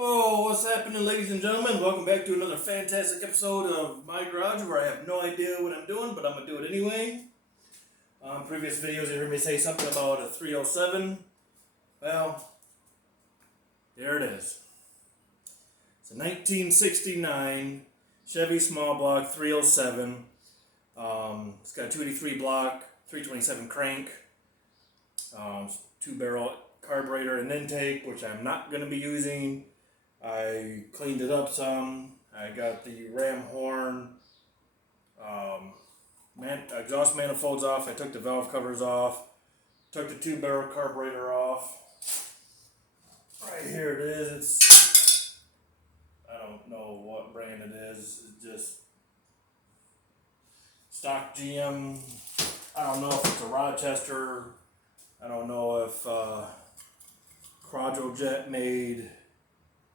Oh, what's happening, ladies and gentlemen? Welcome back to another fantastic episode of my garage where I have no idea what I'm doing, but I'm going to do it anyway. Previous videos, you heard me say something about a 307. Well, there it is. It's a 1969 Chevy small block 307. It's got a 283 block, 327 crank, 2-barrel carburetor and intake, which I'm not going to be using. I cleaned it up some. I got the ram horn exhaust manifolds off. I took the valve covers off. Took the 2-barrel carburetor off. Right here it is. It's, I don't know what brand it is. It's just stock GM. I don't know if it's a Rochester. I don't know if Quadrojet made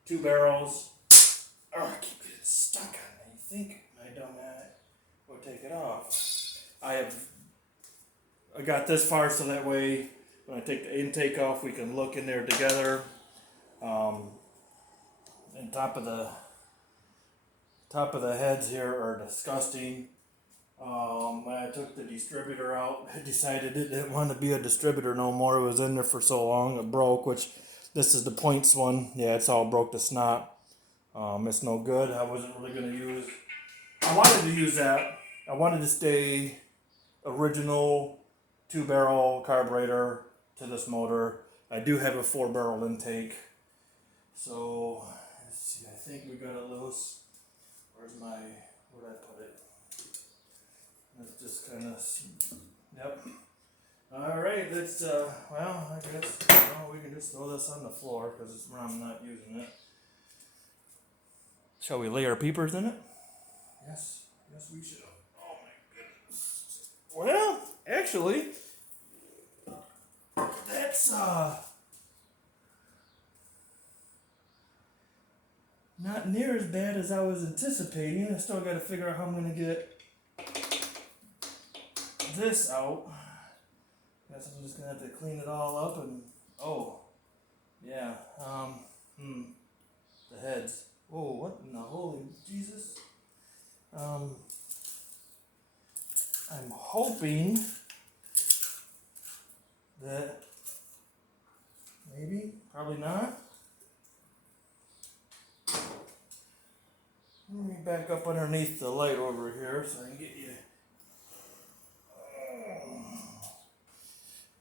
2 barrels. Oh, I keep getting stuck on it. You think my dumb ass will take it off? I got this far so that way when I take the intake off, we can look in there together. And top of the heads here are disgusting. When I took the distributor out, I decided it didn't want to be a distributor no more. It was in there for so long, it broke, which this is the points one. Yeah, it's all broke to snot. It's no good. I wasn't really going to use. I wanted to use that. I wanted to stay original 2-barrel carburetor to this motor. I do have a 4-barrel intake. So, let's see. I think we got it loose. Where'd I put it? Let's just kind of, yep. All right, let's, well, I guess, we can just throw this on the floor because I'm not using it. Shall we lay our peepers in it? Yes, we should. Oh my goodness. Well, actually, that's, not near as bad as I was anticipating. I still got to figure out how I'm going to get this out. Guess I'm just gonna have to clean it all up and yeah. The heads. Oh, what in the holy Jesus? I'm hoping that probably not. Let me back up underneath the light over here so I can get you.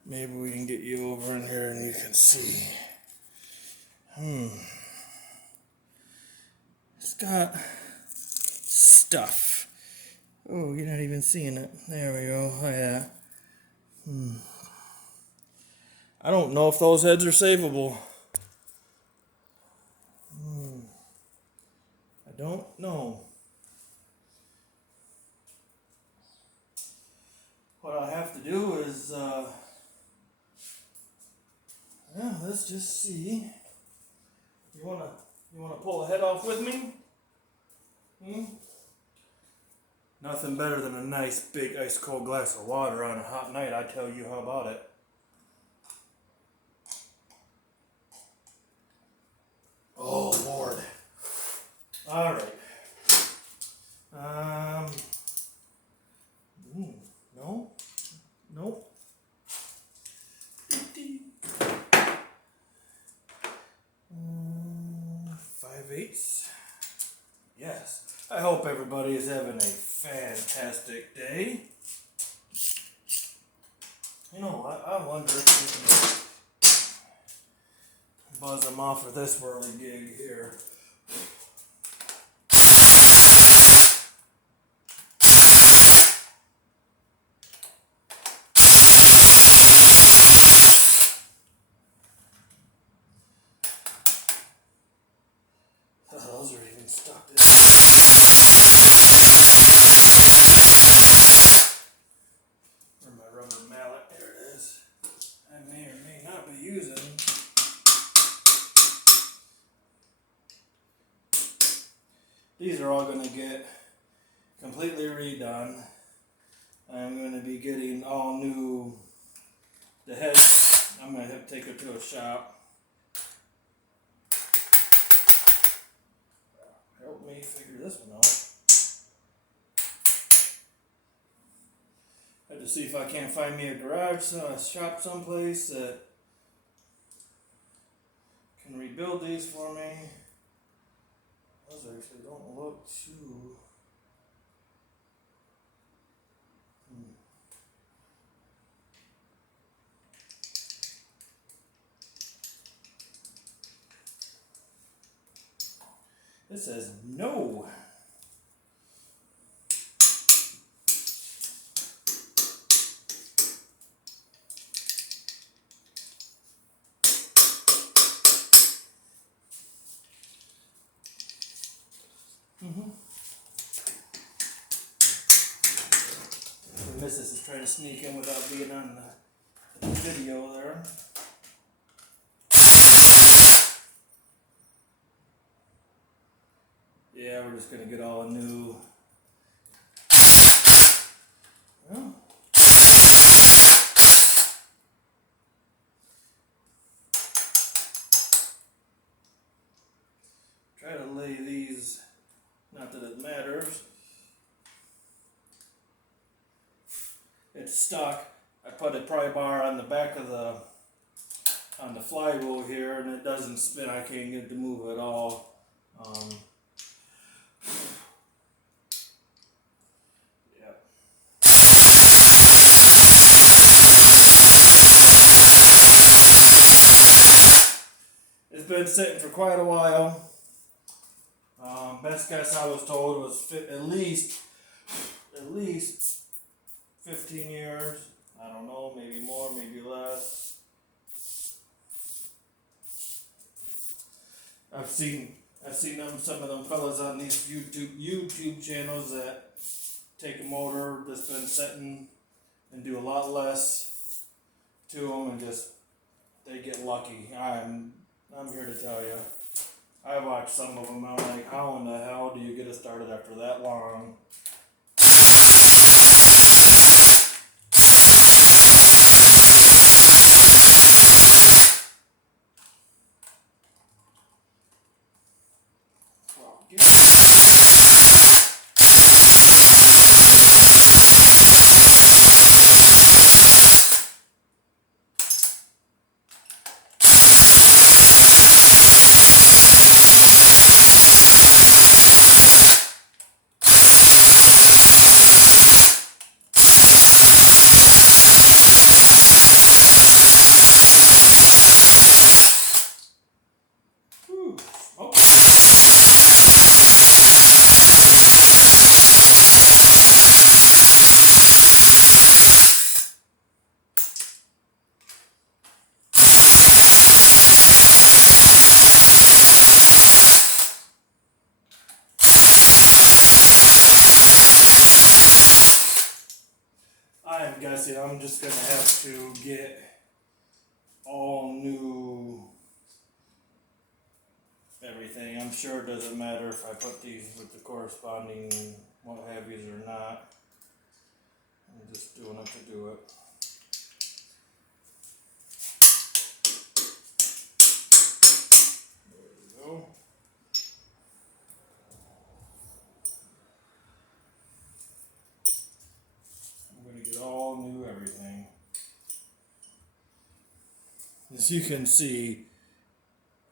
Maybe we can get you over in here and you can see. It's got stuff. Oh, you're not even seeing it. There we go. Oh, yeah. I don't know if those heads are savable. I don't know. What I have to do is, let's just see. You wanna pull the head off with me? Nothing better than a nice big ice cold glass of water on a hot night. I tell you, how about it? Oh Lord! All right. No. Nope. 5/8. Yes. I hope everybody is having a fantastic day. You know what? I wonder if we can buzz them off of this whirly gig here. Those are even stuck in. Where's my rubber mallet? There it is. I may or may not be using. These are all going to get completely redone. I'm going to be getting all new. The heads, I'm going to have to take it to a shop. help me figure this one out. I had to see if I can't find me a garage, a shop someplace that can rebuild these for me. Those actually don't look too... It says no. The missus is trying to sneak in without being on the video there. Yeah, we're just gonna get all new. Well, try to lay these, not that it matters. It's stuck. I put a pry bar on the back of on the flywheel here, and it doesn't spin. I can't get it to move at all. It's been sitting for quite a while. Best guess I was told was at least 15 years. I don't know, maybe more, maybe less. I've seen some of them fellas on these YouTube channels that take a motor that's been sitting and do a lot less to them and just they get lucky. I'm here to tell you. I watched some of them. I'm like, how in the hell do you get it started after that long? I'm guessing I'm just going to have to get all new everything. I'm sure it doesn't matter if I put these with the corresponding what have yous or not. I'm just doing it to do it. There we go. I'm going to get all new everything. As you can see,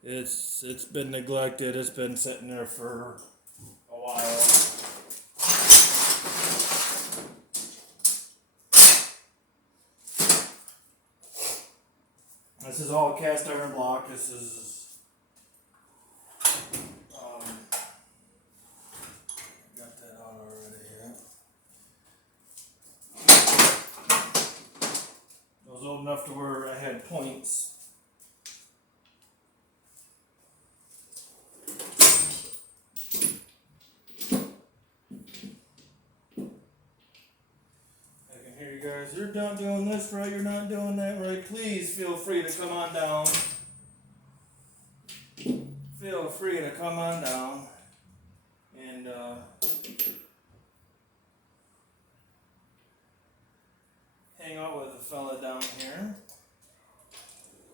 it's been neglected. It's been sitting there for a while. This is all cast iron block. This is got that on already. Yeah. I was old enough to where I had points. Guys, you're not doing this right, you're not doing that right, please feel free to come on down. Feel free to come on down and hang out with a fella down here.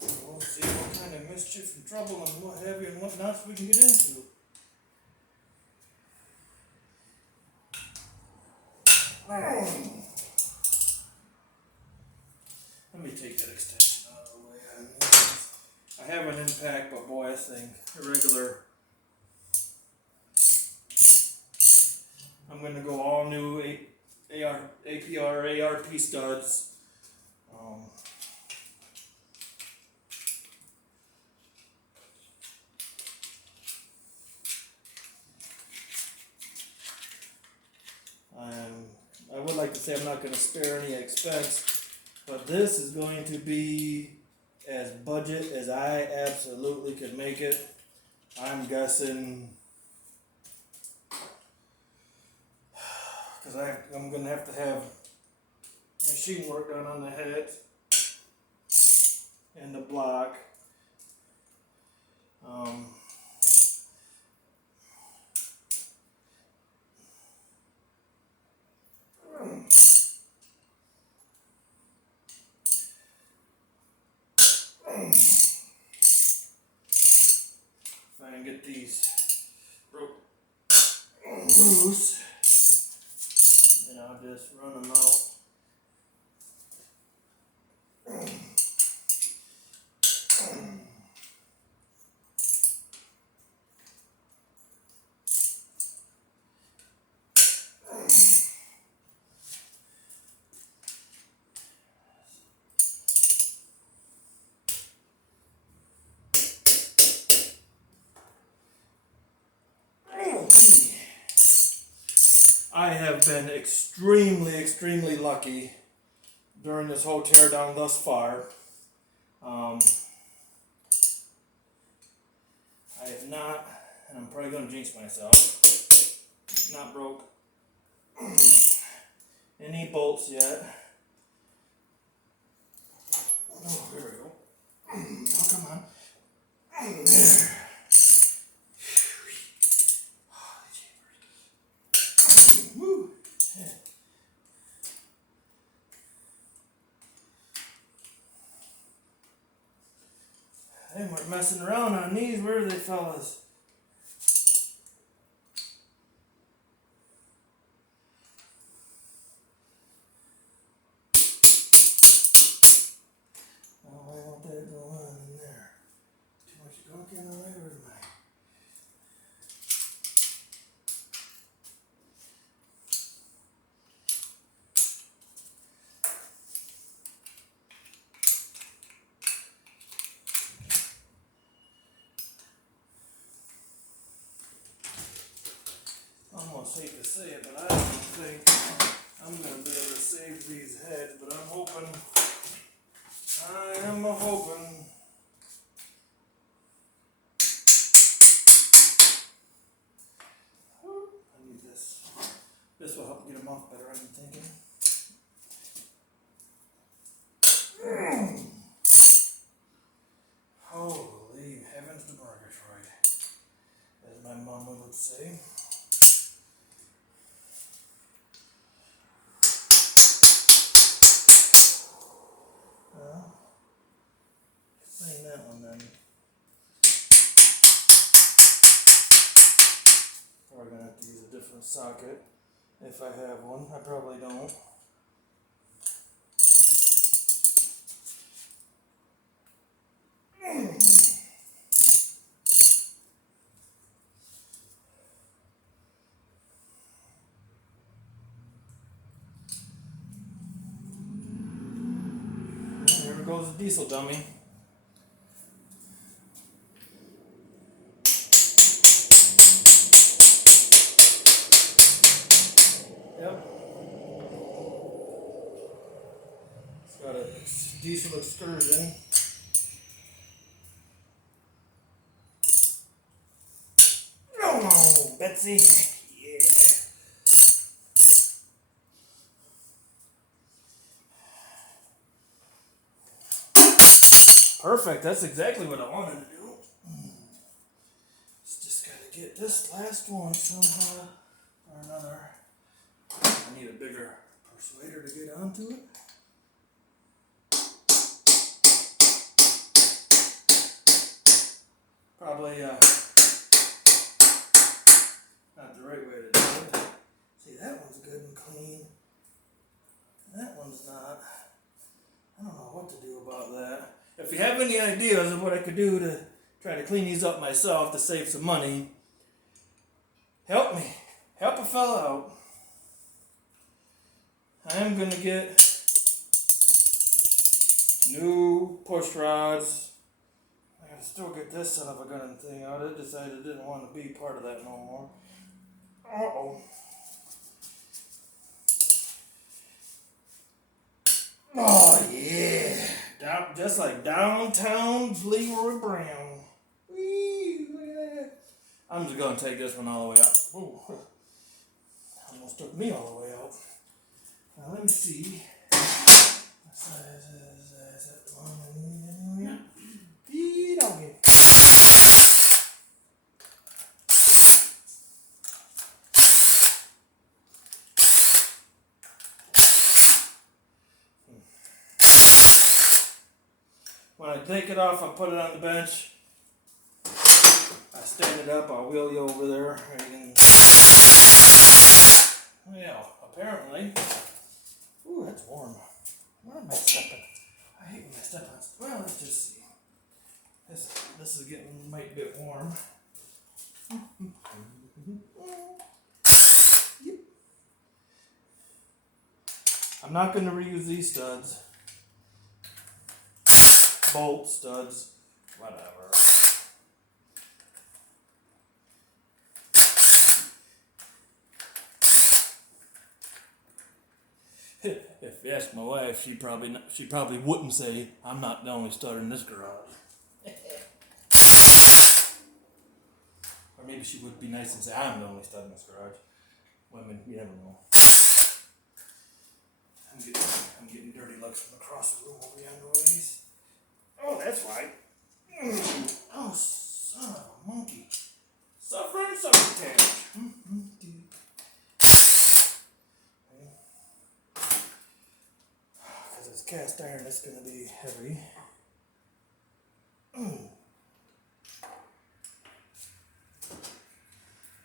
We'll see what kind of mischief and trouble and what have you and what not we can get into. I have an impact, but boy, this thing, irregular. I'm going to go all new APR, ARP studs. I would like to say I'm not going to spare any expense, but this is going to be as budget as I absolutely could make it. I'm guessing, because I'm going to have machine work done on the head and the block. If I can get these rope loose, then I'll just run them out. I have been extremely lucky during this whole teardown thus far. I have not, and I'm probably going to jinx myself, not broke any bolts yet. Oh, here we go. Oh, come on. There. Woo. Yeah. They weren't messing around on these, were they, fellas? Oh, I want that going on in there. Too much gunk in the way, or am I? Almost hate to say it, but I don't think I'm going to be able to save these heads, but I'm hoping. I am hoping. I need this. This will help get them off better, I'm thinking. Holy heavens to Murgatroyd, as my mama would say. Clean that one then. Probably gonna have to use a different socket if I have one. I probably don't. There goes the diesel dummy. Yep. It's got a diesel excursion. Oh, Betsy. Yeah. Perfect. That's exactly what I wanted to do. Just gotta get this last one somehow or another. I need a bigger persuader to get onto it. Probably not the right way to do it. See, that one's good and clean. That one's not. I don't know what to do about that. if you have any ideas of what I could do to try to clean these up myself to save some money, help me. Help a fella out. I'm going to get new push rods. I gotta still get this son of a gun thing out. I decided I didn't want to be part of that no more. Uh-oh. Oh, yeah. Just like downtown Leroy Brown. Whee, look at that. I'm just going to take this one all the way out. Ooh. Almost took me all the way out. Now, let me see. What size is that the one I need anyway? Doggy. When I take it off, I put it on the bench. I stand it up, I'll wheel you over there. Well, apparently. Ooh, that's warm. Where am I stepping? I hate when I step on. Well, let's just see. This is getting might be a bit warm. Yep. I'm not going to reuse these studs. Bolt studs, whatever. If you ask my wife, she probably wouldn't say I'm not the only stud in this garage. Or maybe she would be nice and say I'm the only stud in this garage. Women, you never know. I'm getting dirty looks from across the room over yonder ways. Oh, that's right. Oh, son of a monkey. Suffering succotash. Because it's cast iron, it's going to be heavy. Can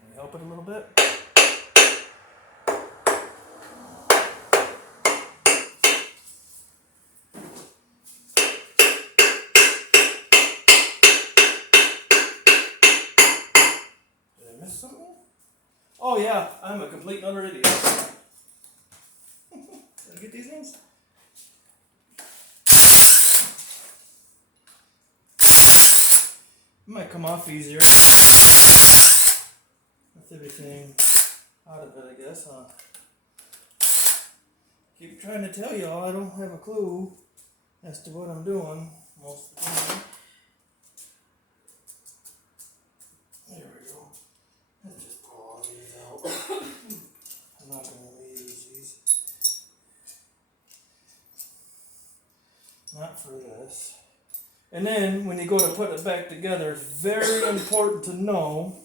we help it a little bit? Something? Oh yeah, I'm a complete and utter idiot. Did I get these things? It might come off easier with everything out of it, I guess, huh? Keep trying to tell y'all I don't have a clue as to what I'm doing most of the time. There we go. Let's just pull all these out. I'm not going to reuse these. Not for this. And then when you go to put it back together, it's very important to know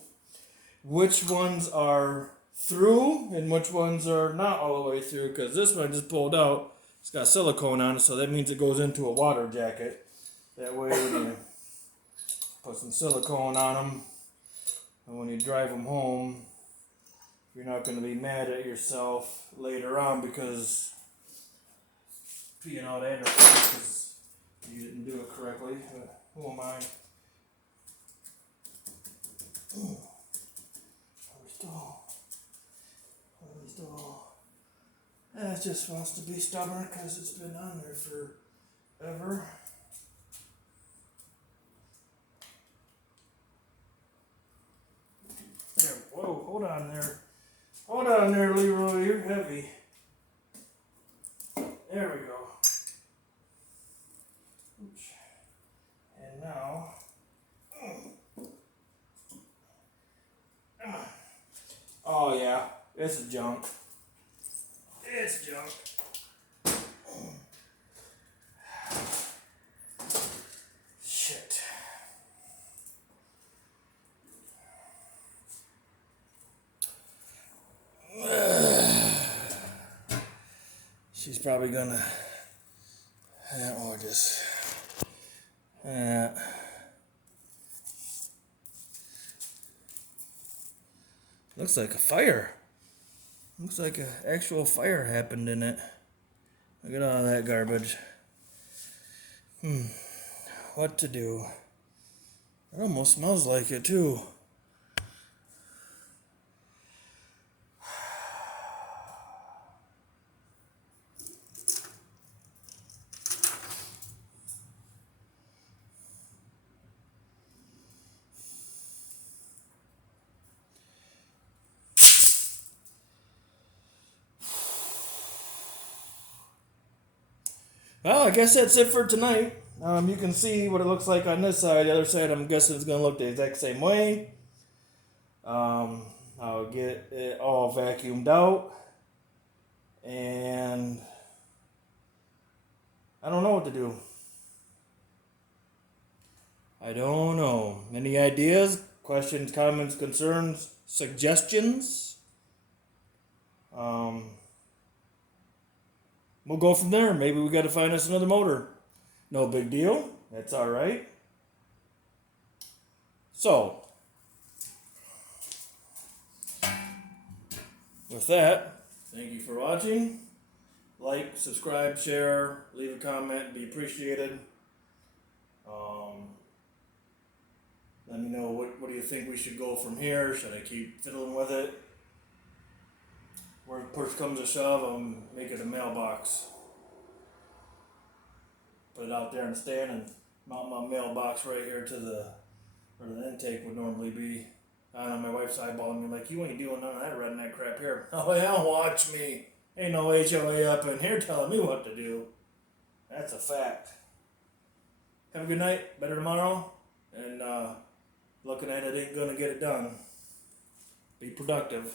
which ones are through and which ones are not all the way through. Because this one I just pulled out, it's got silicone on it, so that means it goes into a water jacket. That way when you put some silicone on them, and when you drive them home, you're not going to be mad at yourself later on because peeing out and because you didn't do it correctly. Who am I? Are we still? It just wants to be stubborn because it's been on there forever. There, whoa, hold on there. Hold on there, Leroy, you're heavy. There we go. Oops. And now, oh yeah, it's junk. It's junk. Shit. She's probably gonna, just, looks like a fire. Looks like an actual fire happened in it. Look at all that garbage. what to do. It almost smells like it too. Well, I guess that's it for tonight. You can see what it looks like on this side. The other side, I'm guessing, it's going to look the exact same way. I'll get it all vacuumed out. And I don't know what to do. I don't know. Any ideas, questions, comments, concerns, suggestions? We'll go from there. Maybe we got to find us another motor. No big deal. That's all right. So, with that, thank you for watching. Like, subscribe, share, leave a comment, be appreciated. Let me know what do you think we should go from here. Should I keep fiddling with it? Where push comes to shove, I'm making a mailbox. Put it out there and stand and mount my mailbox right here to where the intake would normally be. I know my wife's eyeballing me like, you ain't doing none of that redneck crap here. Oh yeah, watch me. Ain't no HOA up in here telling me what to do. That's a fact. Have a good night. Better tomorrow. And looking at it ain't gonna get it done. Be productive.